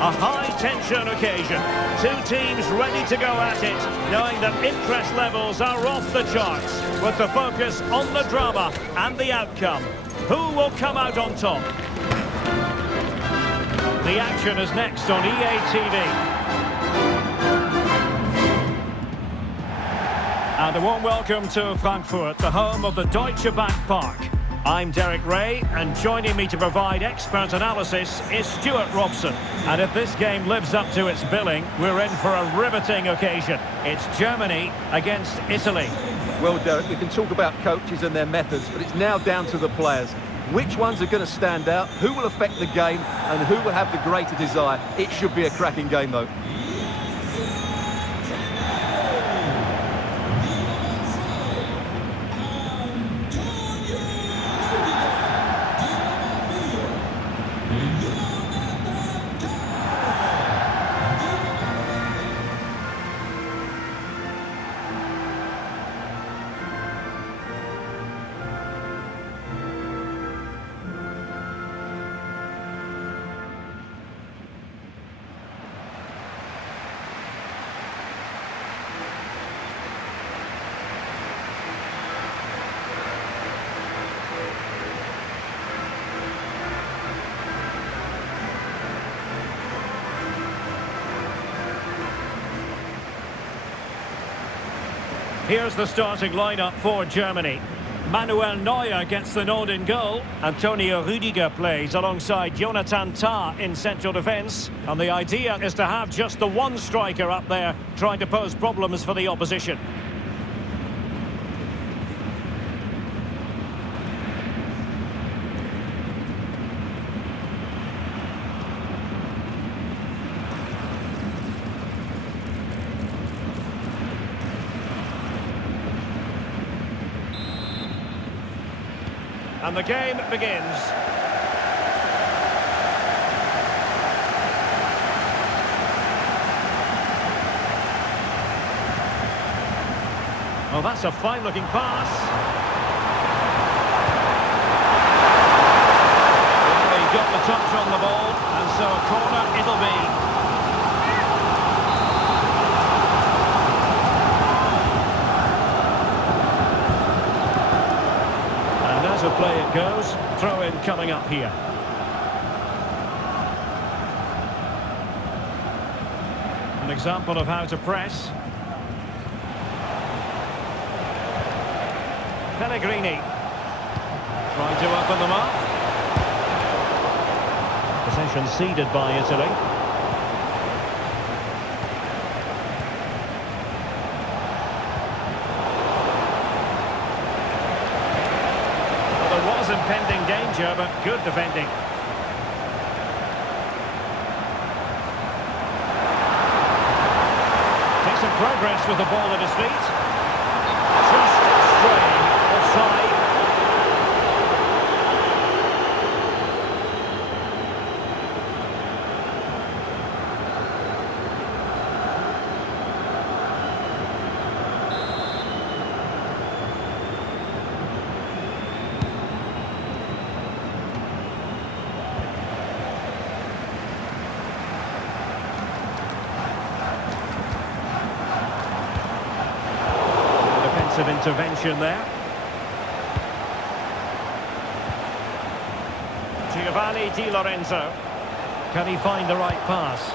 A high-tension occasion. Two teams ready to go at it, knowing that interest levels are off the charts, with the focus on the drama and the outcome. Who will come out on top? The action is next on EA TV. And a warm welcome to Frankfurt, the home of the Deutsche Bank Park. I'm Derek Ray, and joining me to provide expert analysis is Stuart Robson. And if this game lives up to its billing, we're in for a riveting occasion. It's Germany against Italy. Well, Derek, we can talk about coaches and their methods, but it's now down to the players. Which ones are going to stand out, who will affect the game, and who will have the greater desire? It should be a cracking game, though. Here's the starting lineup for Germany. Manuel Neuer gets the nod in goal. Antonio Rüdiger plays alongside Jonathan Tah in central defence. And the idea is to have just the one striker up there trying to pose problems for the opposition. And the game begins. Well, that's a fine-looking pass. Well, he got the touch on the ball, and so a corner it'll be. To play it goes. Throw in coming up here. An example of how to press. Pellegrini trying to open them up. Possession ceded by Italy. Impending danger, but good defending. Decent progress with the ball at his feet. Just straying offside. Of intervention there. Giovanni Di Lorenzo. Can he find the right pass?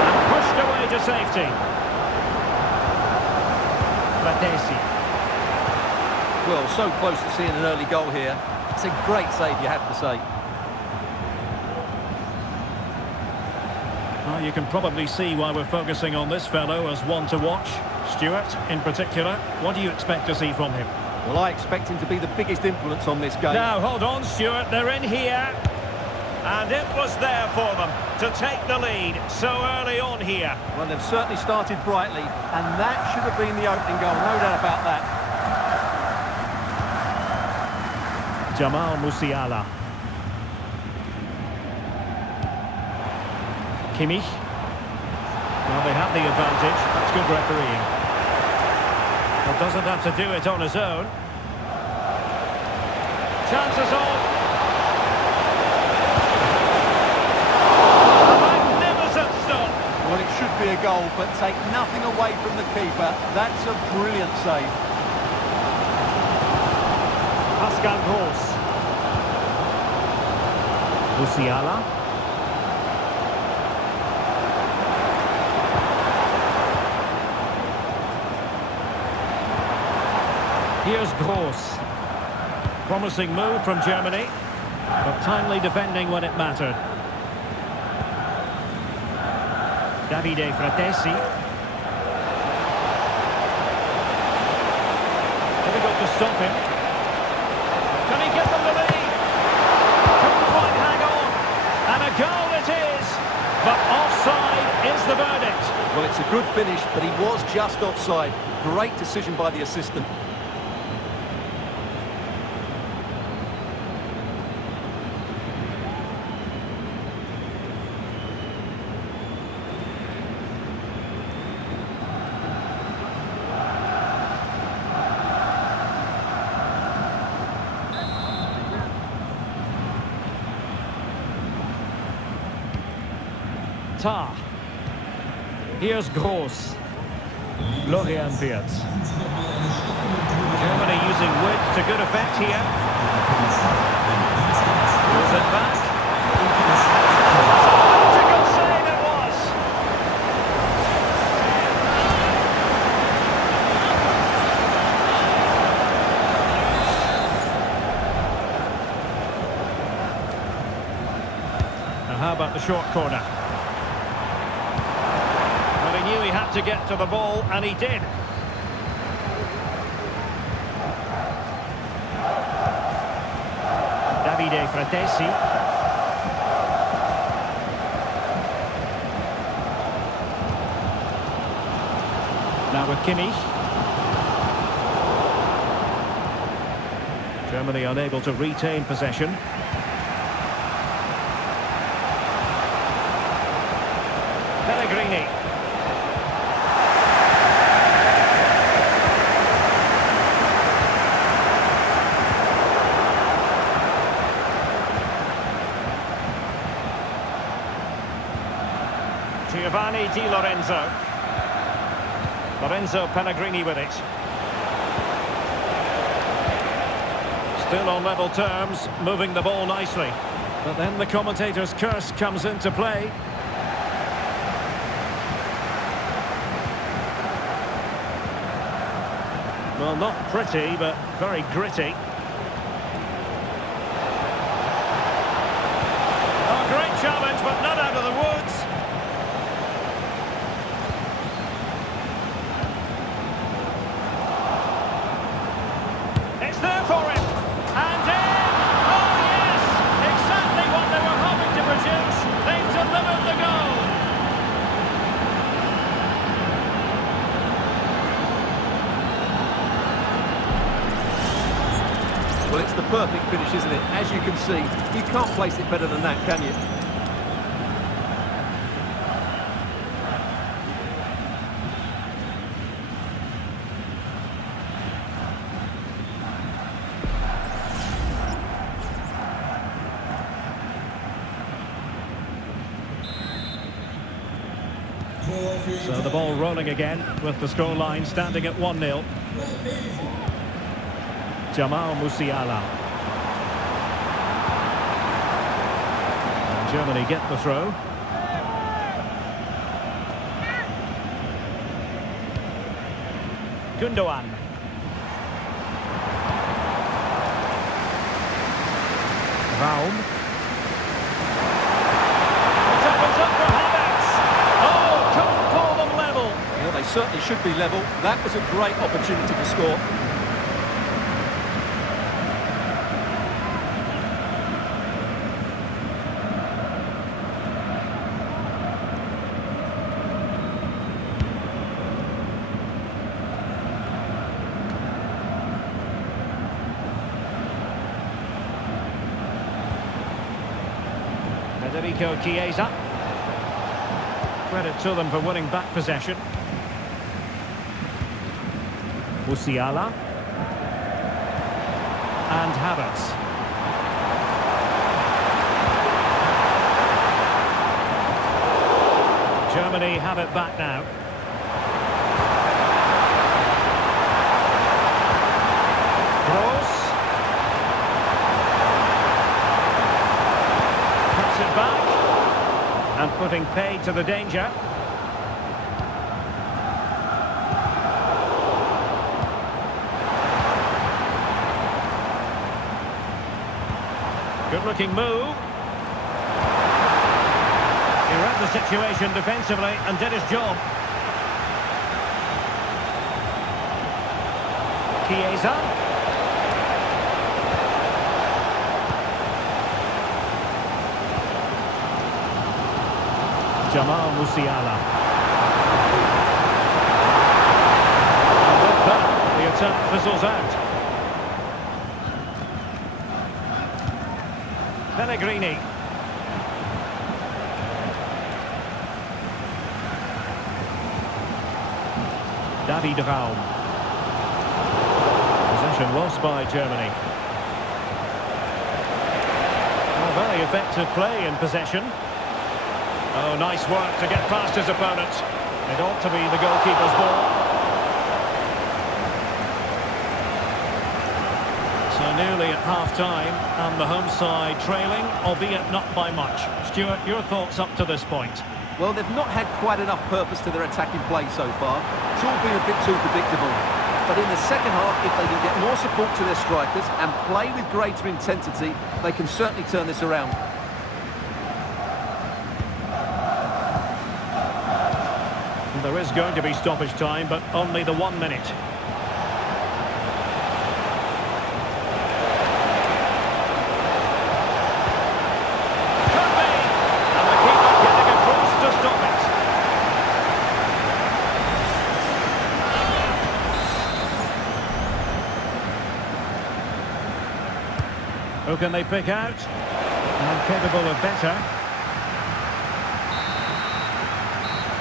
And pushed away to safety. Fratesi. Well, so close to seeing an early goal here. It's a great save, you have to say. Well, you can probably see why we're focusing on this fellow as one to watch. Stuart, in particular, what do you expect to see from him? Well, I expect him to be the biggest influence on this game. Now, hold on, Stuart, they're in here. And it was there for them to take the lead so early on here. Well, they've certainly started brightly, and that should have been the opening goal, no doubt about that. Jamal Musiala. Kimmich. Well, they have the advantage. That's good refereeing. Well, doesn't have to do it on his own. Chances off. A magnificent stop. Well, it should be a goal, but take nothing away from the keeper. That's a brilliant save. Pascal Gross. Musiala. Here's Gross. Promising move from Germany, but timely defending when it mattered. Davide Fratesi. Difficult to stop him. Can he get them the lead? Couldn't quite hang on. And a goal it is. But offside is the verdict. Well, it's a good finish, but he was just offside. Great decision by the assistant. Here's Gross. Florian Wirtz. Germany using width to good effect here. Pulls it back. Critical save it was. Now how about the short corner? Knew he had to get to the ball, and he did. Davide Fratesi. Now with Kimmich. Germany unable to retain possession. Pellegrini. Giovanni Di Lorenzo. Lorenzo Pellegrini with it. Still on level terms, moving the ball nicely. But then the commentator's curse comes into play. Well, not pretty, but very gritty. Oh, great challenge, but not out of the woods. It's there for him. And in! Oh, yes! Exactly what they were hoping to produce. They've delivered the goal. Well, it's the perfect finish, isn't it? As you can see, you can't place it better than that, can you? So the ball rolling again with the scoreline standing at 1-0. Jamal Musiala. And Germany get the throw. Gundogan. Raum. It opens up for Havertz. Oh, couldn't pull them level. Well, they certainly should be level. That was a great opportunity to score. Federico Chiesa. Credit to them for winning back possession. Musiala. And Havertz. Germany have it back now. Kroos. Cuts it back. And putting paid to the danger. Good-looking move. He read the situation defensively and did his job. Chiesa. Jamal Musiala. And with that, the attack fizzles out. Pellegrini. David Raum. Possession lost by Germany. Well, very effective play in possession. Oh, nice work to get past his opponent. It ought to be the goalkeeper's ball. So nearly at half-time, and the home side trailing, albeit not by much. Stuart, your thoughts up to this point? Well, they've not had quite enough purpose to their attacking play so far. It's all been a bit too predictable. But in the second half, if they can get more support to their strikers and play with greater intensity, they can certainly turn this around. There is going to be stoppage time, but only the 1 minute. Who can they pick out? And capable of better.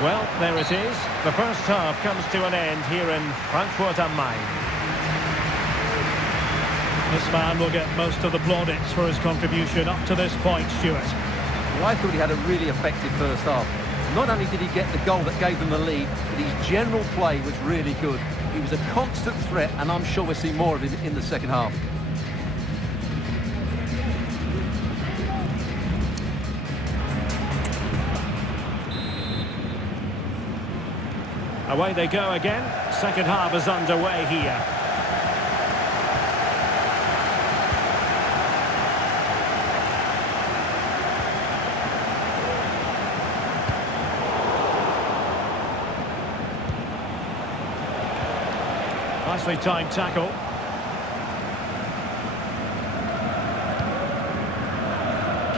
Well, there it is. The first half comes to an end here in Frankfurt am Main. This man will get most of the plaudits for his contribution up to this point, Stuart. Well, I thought he had a really effective first half. Not only did he get the goal that gave them the lead, but his general play was really good. He was a constant threat, and I'm sure we'll see more of him in the second half. Away they go again. Second half is underway here. Nicely timed tackle.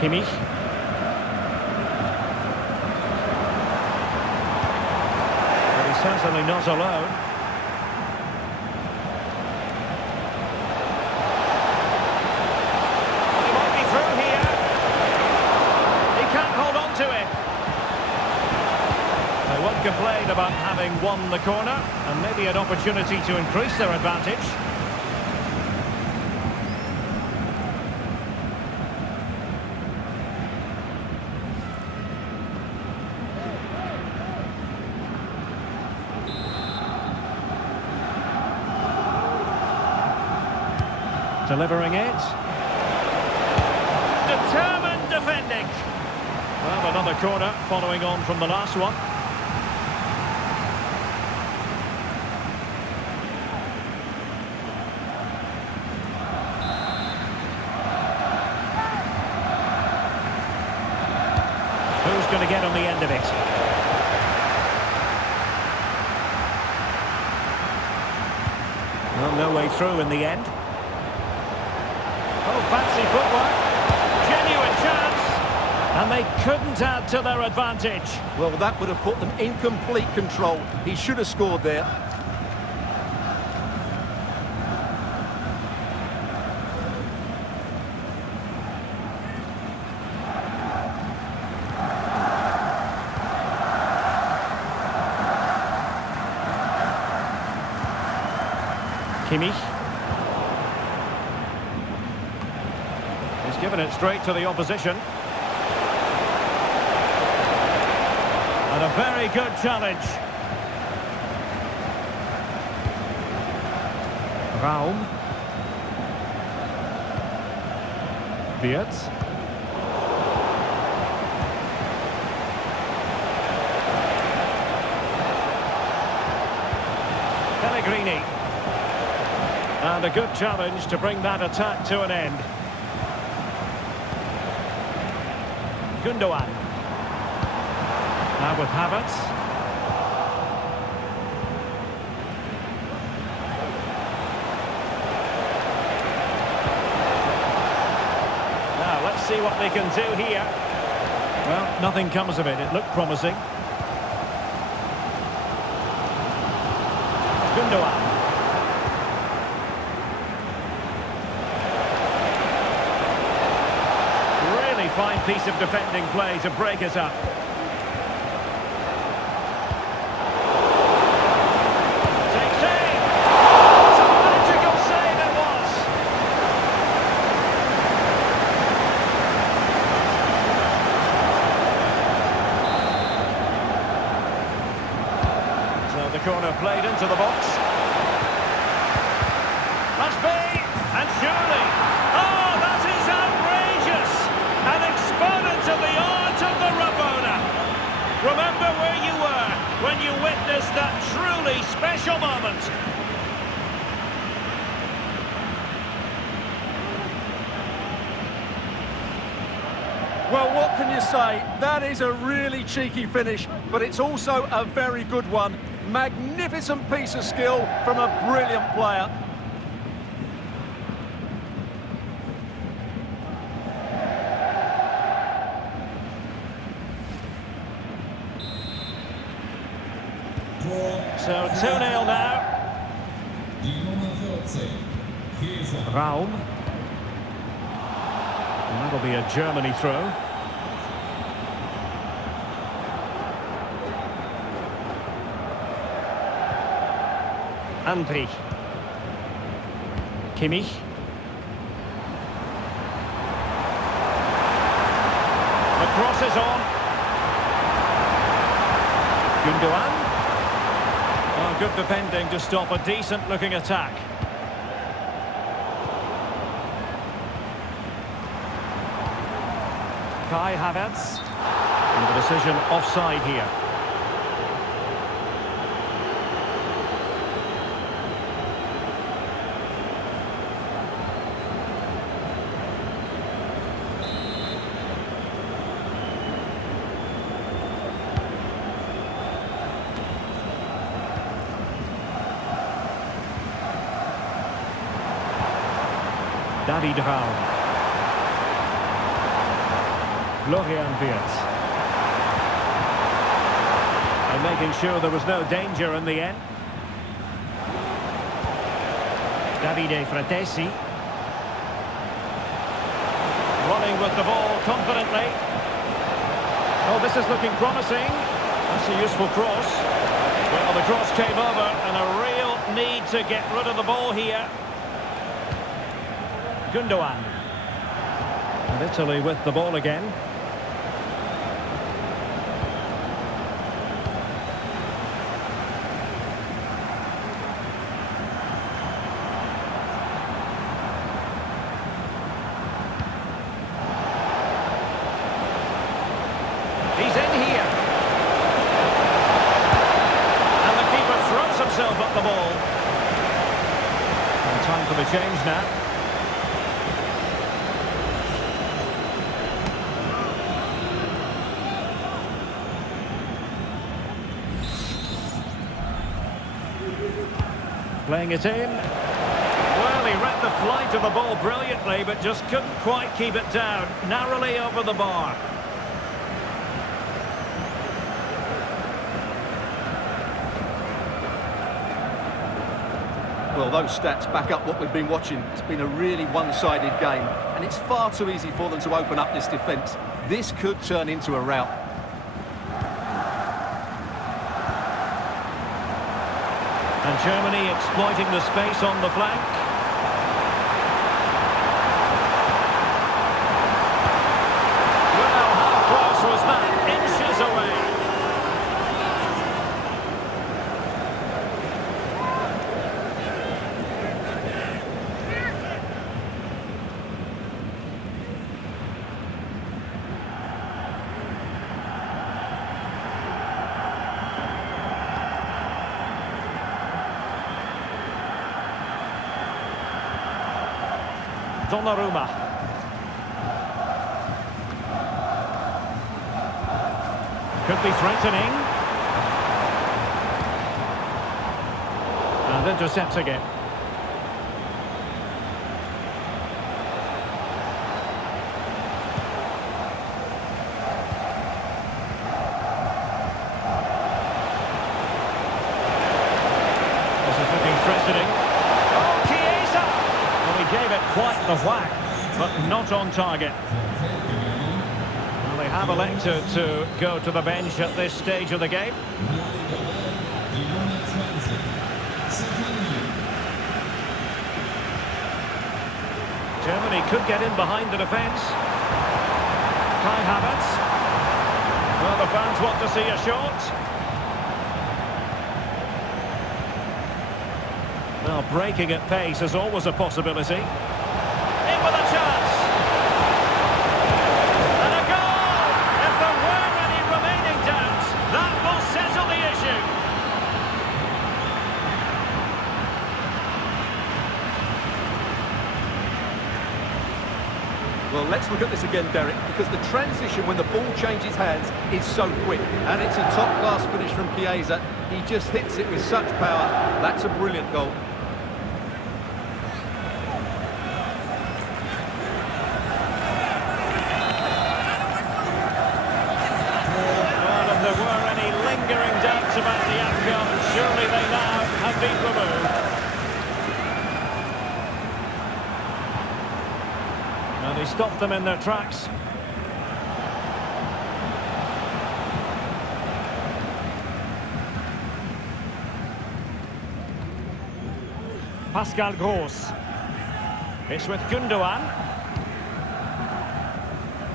Kimmich. Certainly not alone. He might be through here. He can't hold on to it. They won't complain about having won the corner, and maybe an opportunity to increase their advantage. Delivering it. Determined defending. Well, another corner following on from the last one. Who's going to get on the end of it? Well, no way through in the end. Oh, fancy footwork. Genuine chance. And they couldn't add to their advantage. Well, that would have put them in complete control. He should have scored there. Kimmich. He's given it straight to the opposition. And a very good challenge. Raum. Wirtz. Pellegrini. And a good challenge to bring that attack to an end. Gundogan. Now with Havertz. Now let's see what they can do here. Well, nothing comes of it. It looked promising. Gundogan. Really fine piece of defending play to break it up. Take save! What a magical save it was! So the corner played into the box. Must be, and surely. Oh, that is outrageous! An exponent of the art of the Rabona. Remember where you were when you witnessed that truly special moment. Well, what can you say? That is a really cheeky finish, but it's also a very good one. Magnificent piece of skill from a brilliant player. So 2-0 now. Raum. And that'll be a Germany throw. Andri. Kimmich. The cross is on. Gundogan. Oh, good defending to stop a decent-looking attack. Kai Havertz. And the decision offside here. David Raum. Florian Wirtz. And making sure there was no danger in the end. Davide Fratesi. Running with the ball confidently. Oh, this is looking promising. That's a useful cross. Well, the cross came over and a real need to get rid of the ball here. Gundogan. And Italy with the ball again. He's in here. And the keeper throws himself at the ball. And time for the change now. Playing it in. Well, he read the flight of the ball brilliantly, but just couldn't quite keep it down. Narrowly over the bar. Well, those stats back up what we've been watching. It's been a really one-sided game, and it's far too easy for them to open up this defence. This could turn into a rout. And Germany exploiting the space on the flank. Well, how close was that? Inches away. Donnarumma. Could be threatening. And intercepting it. This is looking threatening. Oh, Chiesa! Well, he gave it quite the whack, but not on target. Well, they have elected to go to the bench at this stage of the game. Germany could get in behind the defence. Kai Havertz. Well, the fans want to see a shot. Well, breaking at pace is always a possibility. In with a chance. And a goal! If there were any remaining doubts, that will settle the issue. Well, let's look at this again, Derek, because the transition when the ball changes hands is so quick. And it's a top-class finish from Chiesa. He just hits it with such power. That's a brilliant goal. About the outcome, surely they now have been removed. And he stopped them in their tracks. Pascal Gross. It's with Gundogan.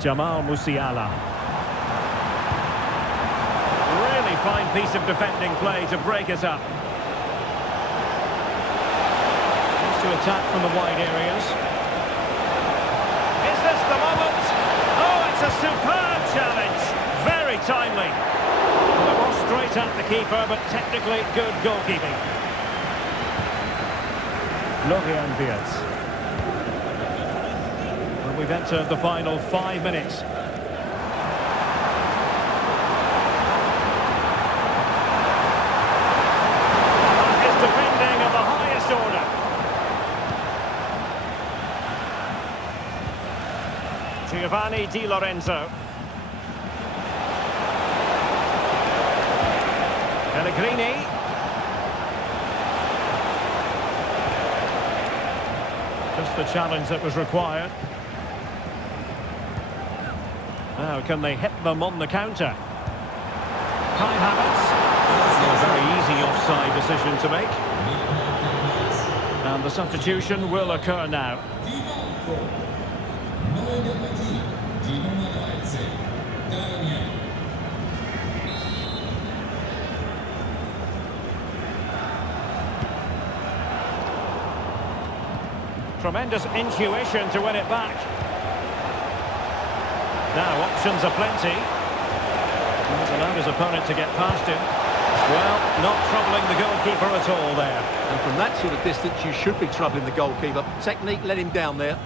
Jamal Musiala. Fine piece of defending play to break us up. Needs to attack from the wide areas. Is this the moment? Oh, it's a superb challenge. Very timely. Well, it was straight at the keeper, but technically good goalkeeping. Florian Wirtz. Well, we've entered the final 5 minutes. Giovanni Di Lorenzo. Pellegrini. Just the challenge that was required. Now, can they hit them on the counter? Kai Havertz. A very easy offside decision to make. And the substitution will occur now. Tremendous intuition to win it back. Now, options are plenty. He's allowed his opponent to get past him. Well, not troubling the goalkeeper at all there. And from that sort of distance, you should be troubling the goalkeeper. Technique let him down there.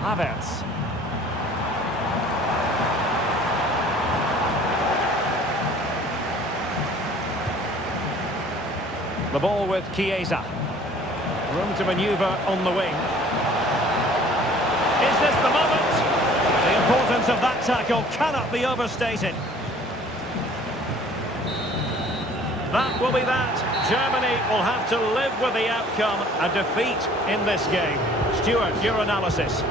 Havertz. The ball with Chiesa. Room to manoeuvre on the wing. Is this the moment? The importance of that tackle cannot be overstated. That will be that. Germany will have to live with the outcome, a defeat in this game. Stuart, your analysis.